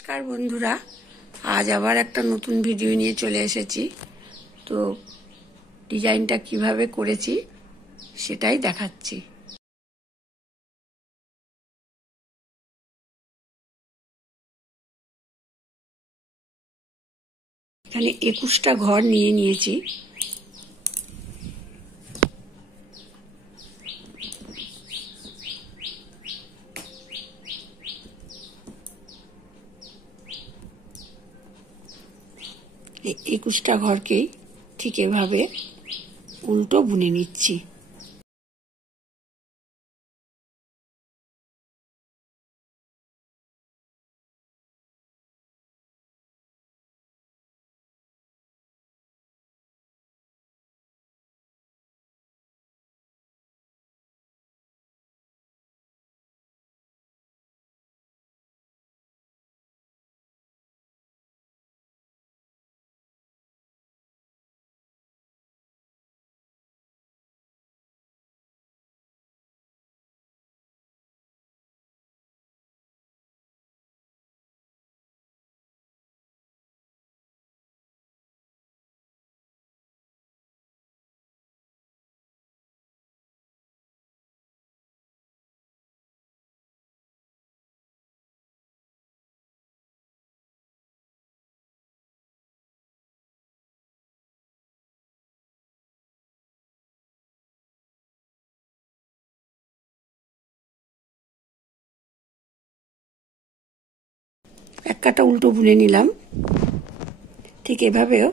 নমস্কার বন্ধুরা, আজ আবার একটা নতুন ভিডিও নিয়ে চলে এসেছি। তো ডিজাইনটা কিভাবে করেছি সেটাই দেখাচ্ছি। এখানে 21টা ঘর নিয়ে নিয়েছি। এই 21টা ঘরকেই ঠিক এভাবে উল্টো বুনে নিচ্ছি। এক কাটা উল্টো বুনে নিলাম। ঠিক এভাবেও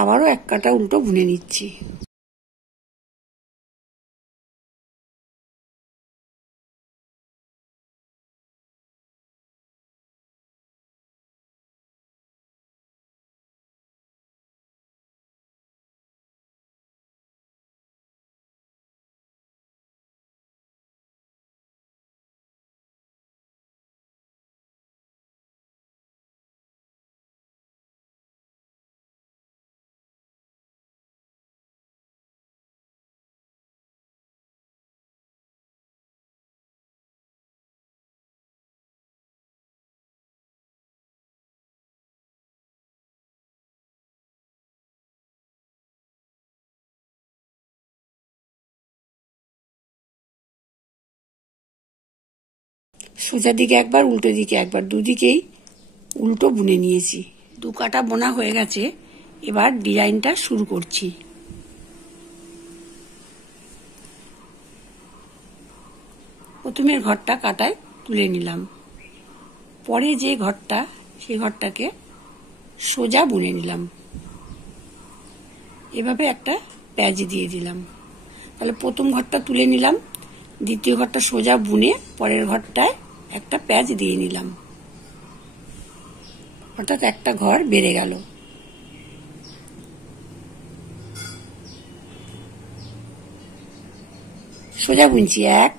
আবারও এক কাটা উল্টো বুনে নিচ্ছি। সোজা দিকে একবার, উল্টো দিকে একবার, দুদিকেই উল্টো বুনে নিয়েছি। 2 কাটা বোনা হয়ে গেছে। এবার ডিজাইনটা শুরু করছি। প্রথমের ঘরটা কাটায় তুলে নিলাম। পরে যে ঘরটা, সেই ঘরটাকে সোজা বুনে নিলাম। এভাবে একটা প্যাচ দিয়ে দিলাম। তাহলে প্রথম ঘরটা তুলে নিলাম, দ্বিতীয় ঘরটা সোজা বুনে পরের ঘরটায় একটা প্যাচ দিয়ে নিলাম। অর্থাৎ একটা ঘর বেড়ে গেল। সোজা বুনছি 1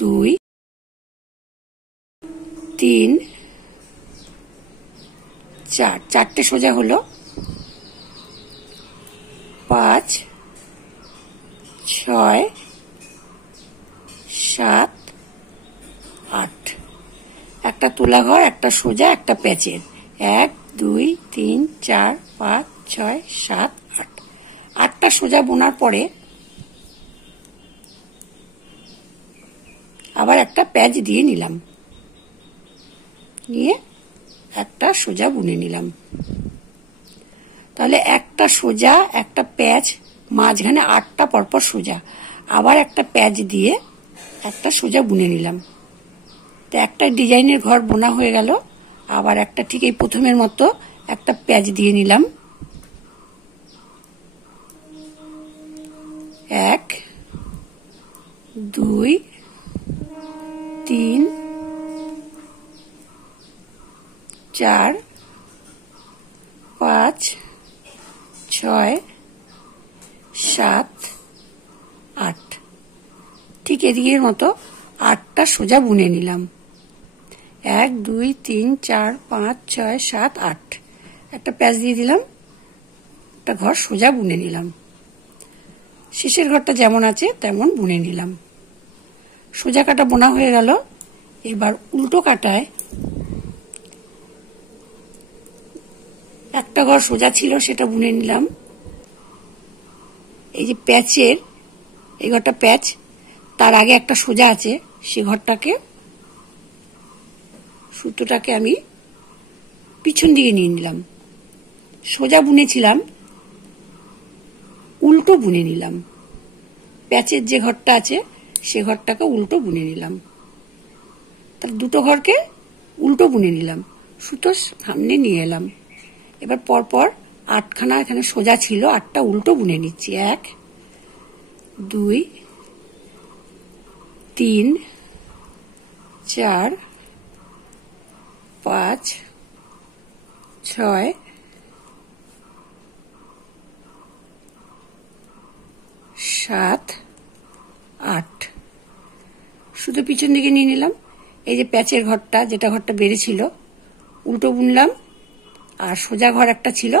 2 3 4, 4টে সোজা হলো। 5 6 7 8, একটা তোলা ঘর, একটা সোজা, একটা প্যাচের। 1 2 3 4 5 6 7 8, 8টা সোজা বোনার পরে আবার একটা প্যাচ দিয়ে নিলাম, নিয়ে একটা সোজা বুনে নিলাম। তাহলে একটা সোজা, একটা প্যাচ, মাঝখানে 8টা পরপর সোজা, আবার একটা প্যাচ দিয়ে একটা সোজা বুনে নিলাম। তো একটা ডিজাইনের ঘর বোনা হয়ে গেল। আবার একটা ঠিক এই প্রথমের মতো একটা প্যাচ দিয়ে নিলাম। 1 2 3 4 5 6 7 8, ঠিক এদিকের মতো 8টা সোজা বুনে নিলাম। 1 2 3 4 5 6 7 8, একটা প্যাচ দিয়ে দিলাম, একটা ঘর সোজা বুনে নিলাম। শেষের ঘরটা যেমন আছে তেমন বুনে নিলাম। সোজা কাটা বোনা হয়ে গেল। এবার উল্টো কাটায় একটা ঘর সোজা ছিল সেটা বুনে নিলাম। এই যে প্যাচের এই ঘরটা প্যাচ, তার আগে একটা সোজা আছে, সে ঘরটাকে সুতোটাকে আমি পিছন দিকে নিয়ে নিলাম। সোজা বুনেছিলাম, উল্টো বুনে নিলাম। প্যাচের যে ঘরটা আছে সে ঘরটাকে উল্টো বুনে নিলাম। তার দুটো ঘরকে উল্টো বুনে নিলাম, সুতো সামনে নিয়ে এলাম। এবার পরপর 8খানা এখানে সোজা ছিল, 8টা উল্টো বুনে নিচ্ছি। 1 2 3 4 5 6 7 8। শুধু পিছন দিকে নিয়ে নিলাম। এই যে প্যাচের ঘরটা, যেটা ঘরটা বেড়েছিল, উল্টো বুনলাম। আর সোজা ঘর একটা ছিল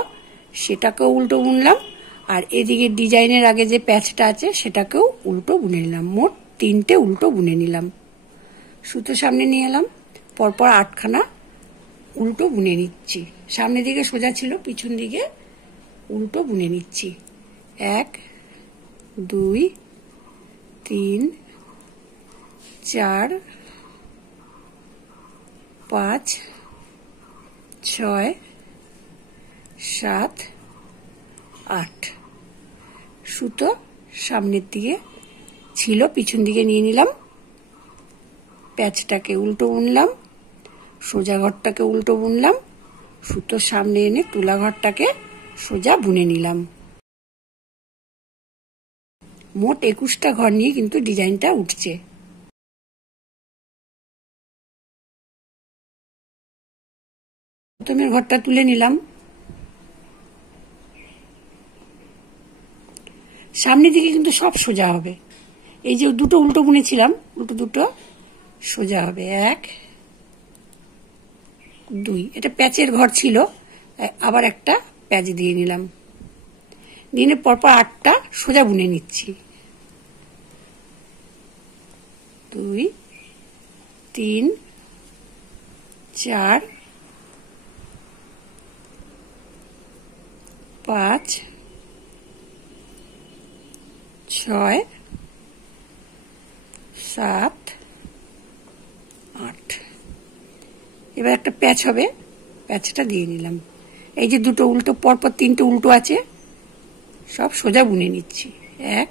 সেটাকেও উল্টো বুনলাম। আর এদিকে ডিজাইনের আগে যে প্যাচটা আছে সেটাকেও উল্টো বুনে নিলাম। মোট 3টে উল্টো বুনে নিলাম। সুতো সামনে নিয়ে এলাম, পরপর 8খানা উল্টো বুনে নিচ্ছি। সামনের দিকে সোজা ছিল, পিছন দিকে উল্টো বুনে নিচ্ছি। 1 2 3 4 5 6 7 8। সুতো সামনের দিকে ছিল, পিছন দিকে নিয়ে নিলাম। প্যাচটাকে উল্টো বুনলাম, সোজা ঘরটাকে উল্টো বুনলাম, সুতো সামনে এনে তুলা ঘরটাকে সোজা বুনে নিলাম। মোট 21টা ঘর নিয়ে কিন্তু ডিজাইনটা উঠছে। প্রথমের ঘরটা তুলে নিলাম। সামনের দিকে কিন্তু সব সোজা হবে। এই যে দুটো উল্টো বুনেছিলাম, উল্টো দুটো সোজা হবে। 1 2। এটা প্যাচের ঘর ছিল, আবার একটা প্যাচ দিয়ে নিলাম। দিয়ে পরপর 8টা সোজা বুনে নিচ্ছি। 2 3 4 5 6 7 8। এবার একটা প্যাচ হবে, প্যাচটা দিয়ে নিলাম। এই যে দুটো উল্টো, পরপর 3টে উল্টো আছে, সব সোজা বুনে নিচ্ছি। 1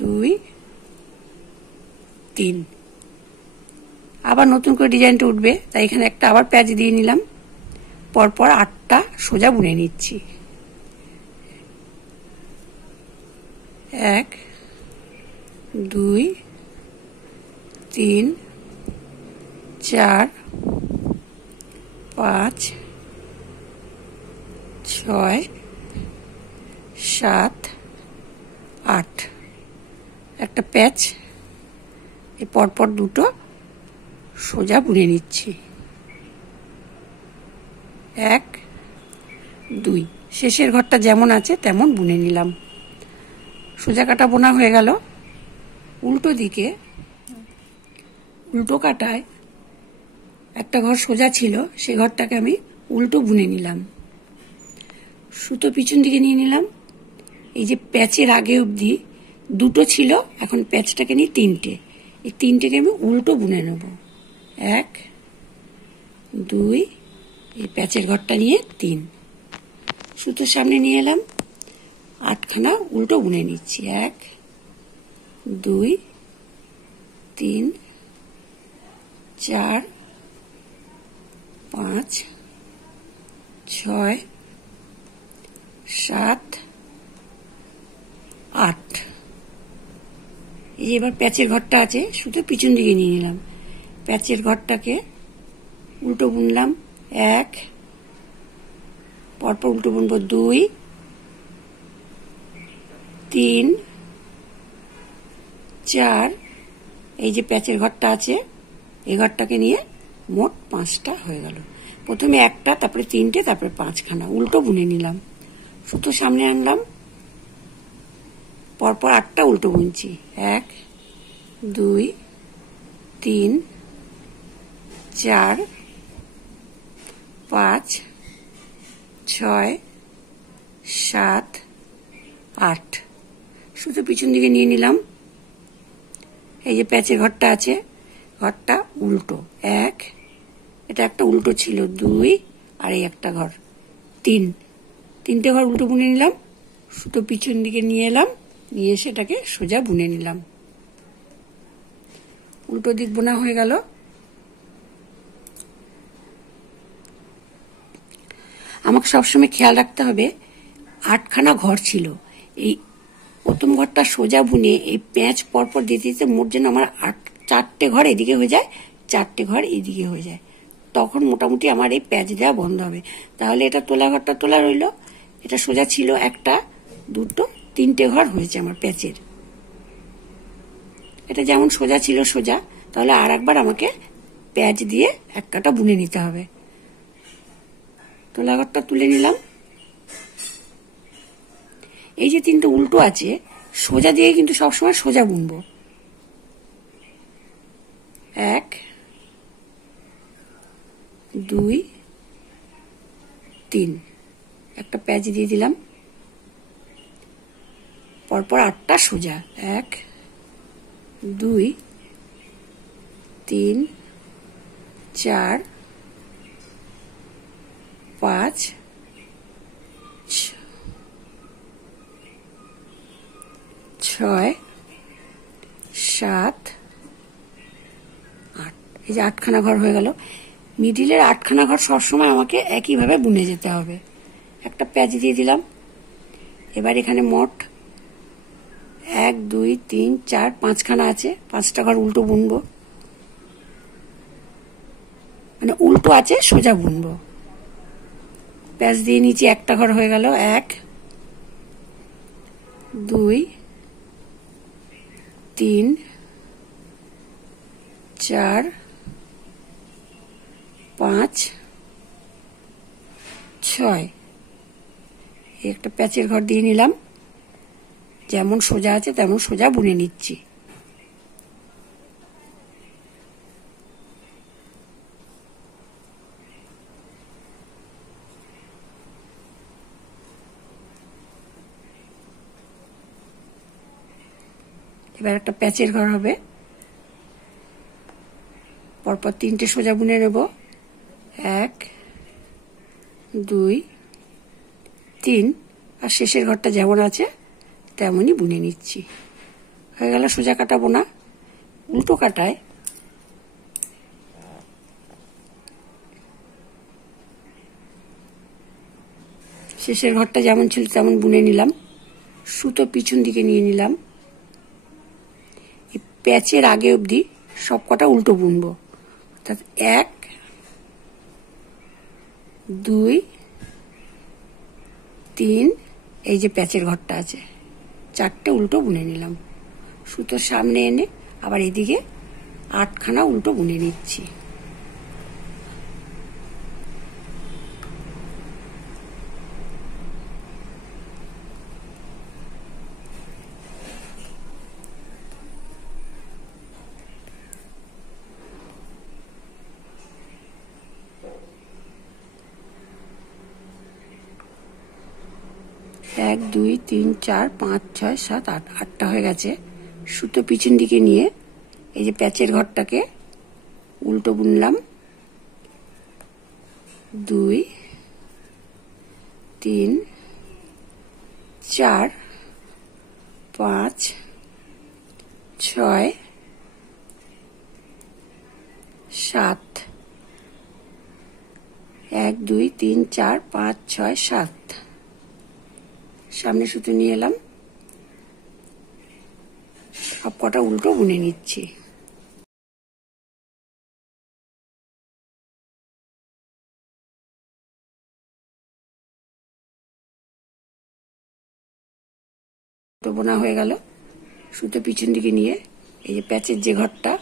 2 3। আবার নতুন করে ডিজাইনটা উঠবে, তাই এখানে একটা আবার প্যাচ দিয়ে নিলাম। পরপর 8টা সোজা বুনে নিচ্ছি। 1 2 3 4 5 6 7 8। একটা প্যাচ, এই পরপর দুটো সোজা বুনে নিচ্ছি। 1 2। শেষের ঘরটা যেমন আছে তেমন বুনে নিলাম। সোজা কাটা বোনা হয়ে গেল। উল্টো দিকে উল্টো কাটায় একটা ঘর সোজা ছিল, সে ঘরটাকে আমি উল্টো বুনে নিলাম। সুতো পিছন দিকে নিয়ে নিলাম। এই যে প্যাচের আগে অবধি দুটো ছিল, এখন প্যাচটাকে নিয়ে 3টে। এই 3টেকে আমি উল্টো বুনে নেব। 1 2। এই প্যাচের ঘরটা নিয়ে 3। সুতো সামনে নিয়ে এলাম, 8খানা উল্টো বুনে নিচ্ছি। 1 2 3 4 5 6 7 8। এই এবার প্যাচের ঘরটা আছে, শুধু পিছন দিকে নিয়ে নিলাম। প্যাচের ঘরটাকে উল্টো বুনলাম। 1, পরপর উল্টো বুনবো 2 3 4। এই যে প্যাচের ঘরটা আছে, এই ঘরটাকে নিয়ে মোট 5টা হয়ে গেল। প্রথমে একটা, তারপরে 3টে, তারপরে 5খানা উল্টো বুনে নিলাম। সুতো সামনে আনলাম, পরপর 8টা উল্টো বুনছি। 1 2 3 4 5 6 7 8। সুতো পিছন দিকে নিয়ে নিলাম। এই যে প্যাচের ঘরটা আছে, ঘরটা উল্টো। 1, এটা একটা উল্টো ছিল, 2 আর এই একটা ঘর 3, 3টে ঘর উল্টো বুনে নিলাম। সুতো পিছন দিকে নিয়ে এলাম, নিয়ে সেটাকে সোজা বুনে নিলাম। উল্টো দিক বোনা হয়ে গেল। আমাকে সবসময় খেয়াল রাখতে হবে 8খানা ঘর ছিল। এই প্রথম ঘরটা সোজা বুনে এই প্যাঁচ পরপর দিতে দিতে মোট যেন আমার 4টে ঘর এদিকে হয়ে যায়, 4টে ঘর এদিকে হয়ে যায়। তখন মোটামুটি আমার এই প্যাঁচ দেওয়া বন্ধ হবে। তাহলে এটা তোলা ঘরটা তোলা রইল। এটা সোজা ছিল, 1টা 2টো 3টে ঘর হয়েছে আমার প্যাঁচের। এটা যেমন সোজা ছিল সোজা, তাহলে আর একবার আমাকে প্যাঁচ দিয়ে 1 কাটা বুনে নিতে হবে। তোলা ঘরটা তুলে নিলাম। এই যে 3টে উল্টো আছে, সোজা দিয়ে কিন্তু সবসময় সোজা বুনবো। 1 2 3, একটা প্যাচ দিয়ে দিলাম। পরপর 8টা সোজা। 1 2 3 4 5 6 7 8। এই যে 8খানা ঘর হয়ে গেল। মিডিলের 8খানা ঘর সবসময় আমাকে একইভাবে বুনে যেতে হবে। একটা প্যাচ দিয়ে দিলাম। এবার এখানে মোট 1 2 3 4 5খানা আছে, 5টা ঘর উল্টো বুনবো। মানে উল্টো আছে, সোজা বুনবো। প্যাচ দিয়ে নিচে একটা ঘর হয়ে গেল। 1 2 3 4 5 6। একটা প্যাচের ঘর দিয়ে নিলাম। যেমন সোজা আছে তেমন সোজা বুনে নিচ্ছি। এবার একটা প্যাচের ঘর হবে। পরপর 3টে সোজা বুনে নেব। 1 2 3, আর শেষের ঘরটা যেমন আছে তেমনই বুনে নিচ্ছি। হয়ে গেল সোজা কাটা বোনা। উল্টো কাটায় শেষের ঘরটা যেমন ছিল তেমন বুনে নিলাম। সুতো পিছন দিকে নিয়ে নিলাম। এই প্যাচের আগে অবধি সব কটা উল্টো বুনবো। অর্থাৎ 1 2 3, এই যে প্যাচের ঘরটা আছে, 4টে উল্টো বুনে নিলাম। সুতোর সামনে এনে আবার এদিকে 8খানা উল্টো বুনে নিচ্ছি। এক 2 3 4 5 6 7 8, 8টা হয়ে গেছে। সুতো পিছন দিকে নিয়ে এই যে প্যাচের ঘরটাকে উল্টো বুনলাম। 2 3 4 5 6 7। 1 2 3 4 5 6 7। সামনে সুতো নিয়ে এলাম। সব কটা উল্টো বুনে নিচ্ছি। তো বোনা হয়ে গেল। সুতো পিছন দিকে নিয়ে এই যে প্যাচের যে ঘরটা,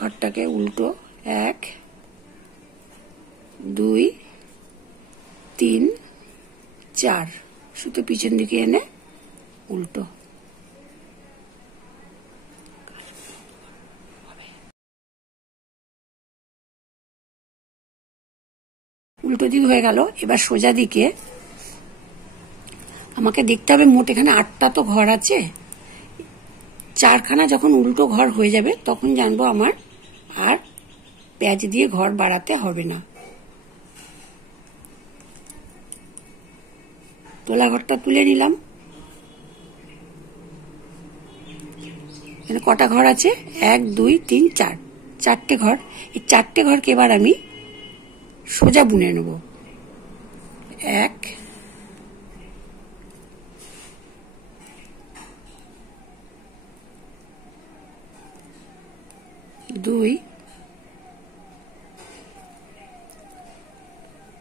ঘরটাকে উল্টো 1 2 3 4, সুতো পিছন দিকে এনে উল্টো। উল্টো দিক হয়ে গেল। এবার সোজা দিকে আমাকে দেখতে হবে মোট এখানে 8টা তো ঘর আছে, 4খানা যখন উল্টো ঘর হয়ে যাবে তখন জানবো আমার আর প্যাচ দিয়ে ঘর বাড়াতে হবে না। তোলা ঘরটা তুলে নিলাম। এখানে কটা ঘর আছে? 1 2 3 4, 4টে ঘর। এই 4টে ঘরকে এবার আমি সোজা বুনে নেব। 1 2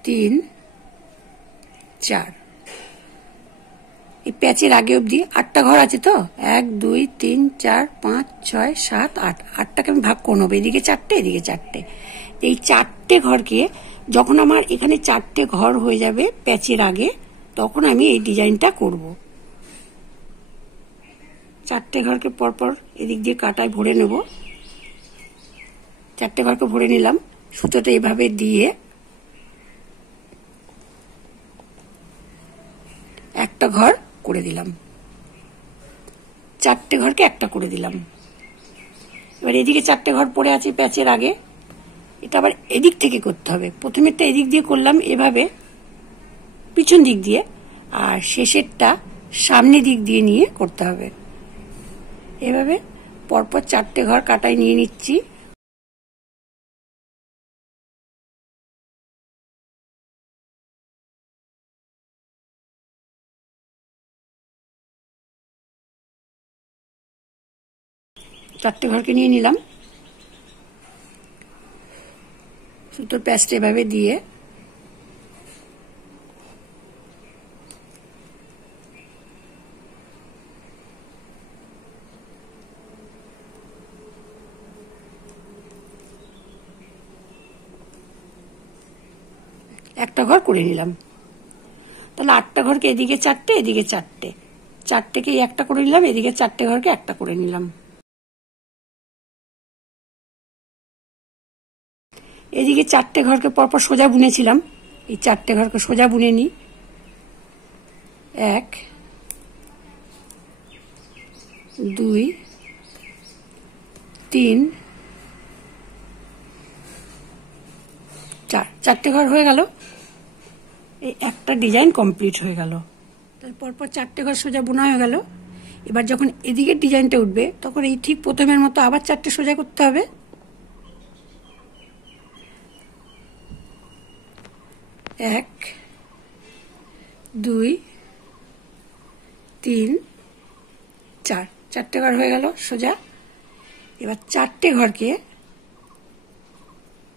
3 4। এই প্যাচের আগে অবধি 8টা ঘর আছে তো, 1 2 3 4 5 6 7 8, 8টাকে আমি ভাগ করে নেবো, এদিকে 4টে এদিকে 4টে। এই 4টে ঘরকে যখন আমার এখানে 4টে ঘর হয়ে যাবে প্যাচের আগে, তখন আমি এই ডিজাইনটা করব। 4টে ঘরকে পরপর এদিক দিয়ে কাটায় ভরে নেব। 4টে ঘরকে ভরে নিলাম। সুতোটা এইভাবে দিয়ে একটা ঘর করে দিলাম, 4টে ঘরকে একটা করে দিলাম। এবার এদিকে 4টে ঘর পড়ে আছে প্যাচের আগে, এটা আবার এদিক থেকে করতে হবে। প্রথমেরটা এদিক দিয়ে করলাম এভাবে পিছন দিক দিয়ে, আর শেষেরটা সামনে দিক দিয়ে নিয়ে করতে হবে। এভাবে পরপর 4টে ঘর কাটায় নিয়ে নিচ্ছি। চারটে ঘরকে নিয়ে নিলাম। সুতোর প্যাচটা এভাবে দিয়ে একটা ঘর করে নিলাম। তাহলে 8টা ঘরকে এদিকে 4টে এদিকে 4টে, 4টেকে একটা করে নিলাম, এদিকে 4টে ঘরকে একটা করে নিলাম। এদিকে 4টে ঘরকে পরপর সোজা বুনেছিলাম, এই 4টে ঘরকে সোজা বুনে নিই। 1 2 3 4, 4টে ঘর হয়ে গেল। এই একটা ডিজাইন কমপ্লিট হয়ে গেল। পরপর 4টে ঘর সোজা বোনা হয়ে গেল। এবার যখন এদিকের ডিজাইনটা উঠবে তখন এই ঠিক প্রথমের মতো আবার 4টে সোজা করতে হবে। 1 2 3 4, 4টে ঘর হয়ে গেল সোজা। এবার 4টে ঘরকে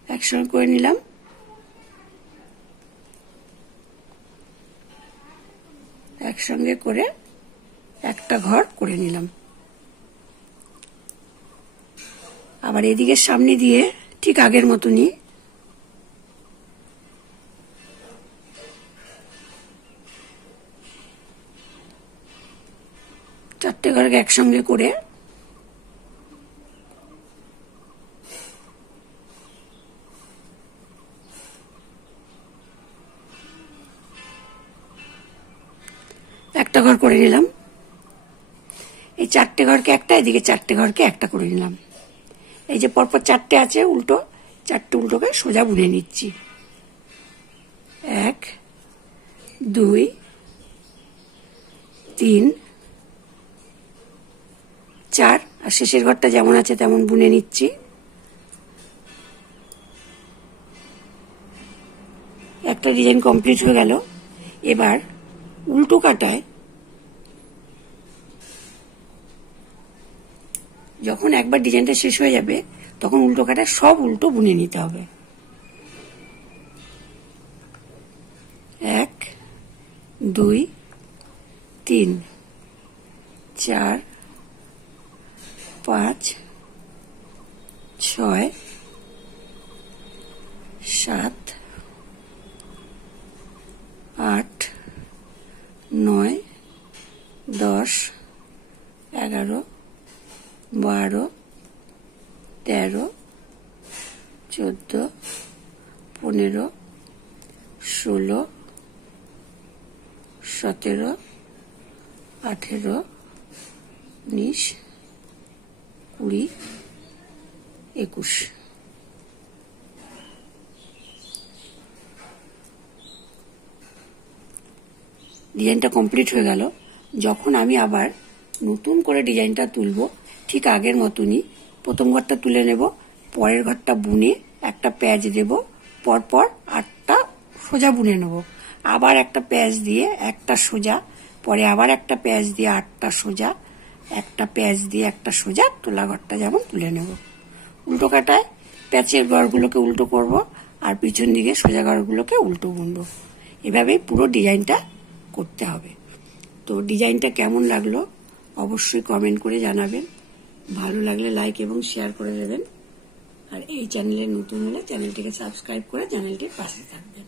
একসঙ্গে করে নিলাম। একসঙ্গে করে একটা ঘর করে নিলাম। আবার এদিকে সামনে দিয়ে ঠিক আগের মতনই চারটে ঘরকে একসঙ্গে করে একটা ঘর করে নিলাম। এই 4টে ঘরকে একটা, এদিকে 4টে ঘরকে একটা করে নিলাম। এই যে পরপর 4টে আছে উল্টো, 4টে উল্টোকে সোজা বুনে নিচ্ছি। 1 2 3 4, আর শেষের ঘরটা যেমন আছে তেমন বুনে নিচ্ছি। একটা ডিজাইন কমপ্লিট হয়ে গেল। এবার উল্টো কাটায় যখন একবার ডিজাইনটা শেষ হয়ে যাবে তখন উল্টো কাটায় সব উল্টো বুনে নিতে হবে। 1 2 3 4 5 6 7 8 9 10 11 12 13 14 15 16, 17, 18, 19, 20, 21। ডিজাইনটা কমপ্লিট হয়ে গেল। যখন আমি আবার নতুন করে ডিজাইনটা তুলব, ঠিক আগের মতনই প্রথম ঘরটা তুলে নেব, পরের ঘরটা বুনে একটা প্যাচ দেব, পরপর 8টা সোজা বুনে নেব। আবার একটা প্যাচ দিয়ে একটা সোজা, পরে আবার একটা প্যাচ দিয়ে 8টা সোজা, একটা প্যাচ দিয়ে একটা সোজা, তোলা ঘরটা যেমন তুলে নেব। উল্টো কাটায় প্যাচের ঘরগুলোকে উল্টো করব, আর পিছন দিকে সোজা ঘরগুলোকে উল্টো বুনবো। এভাবেই পুরো ডিজাইনটা করতে হবে। তো ডিজাইনটা কেমন লাগলো অবশ্যই কমেন্ট করে জানাবেন। ভালো লাগলে লাইক এবং শেয়ার করে দেবেন। আর এই চ্যানেলে নতুন হলে চ্যানেলটিকে সাবস্ক্রাইব করে চ্যানেলটির পাশে থাকবেন।